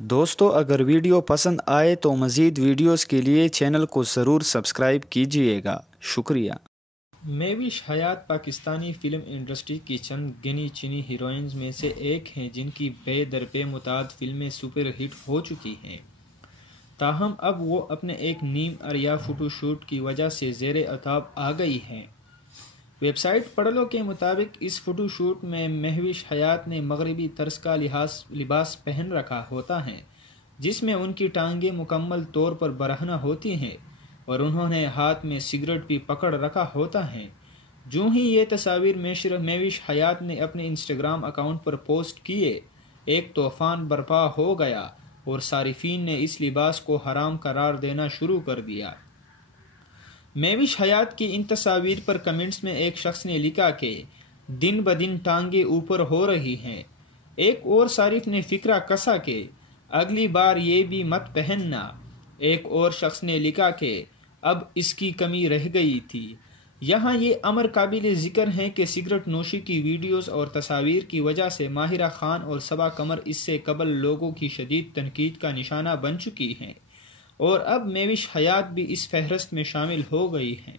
دوستو اگر ویڈیو پسند آئے تو مزید ویڈیوز کے لیے چینل کو ضرور سبسکرائب کیجیے گا، شکریہ۔ مہوش حیات پاکستانی فلم انڈسٹری کی چند گنی چنی ہیروئنز میں سے ایک ہیں جن کی بے در بے متعدد فلمیں سپر ہٹ ہو چکی ہیں، تاہم اب وہ اپنے ایک نیم عریاں فوٹو شوٹ کی وجہ سے زیر عتاب آ گئی ہیں۔ ویب سائٹ پڑلو کے مطابق اس فوٹو شوٹ میں مہوش حیات نے مغربی طرز کا لباس پہن رکھا ہوتا ہے، جس میں ان کی ٹانگیں مکمل طور پر برہنہ ہوتی ہیں اور انہوں نے ہاتھ میں سگریٹ بھی پکڑ رکھا ہوتا ہے۔ جو ہی یہ تصاویر مہوش حیات نے اپنے انسٹاگرام اکاؤنٹ پر پوسٹ کیے، ایک طوفان برپا ہو گیا اور صارفین نے اس لباس کو حرام قرار دینا شروع کر دیا۔ مہوش حیات کی ان تصاویر پر کمنٹس میں ایک شخص نے لکھا کہ دن بدن ٹانگیں اوپر ہو رہی ہیں۔ ایک اور صارف نے فکرہ کسا کہ اگلی بار یہ بھی مت پہننا۔ ایک اور شخص نے لکھا کہ اب اس کی کمی رہ گئی تھی۔ یہاں یہ امر قابل ذکر ہے کہ سگریٹ نوشی کی ویڈیوز اور تصاویر کی وجہ سے ماہرہ خان اور صبا قمر اس سے قبل لوگوں کی شدید تنقید کا نشانہ بن چکی ہیں، اور اب مہوش حیات بھی اس فہرست میں شامل ہو گئی ہیں۔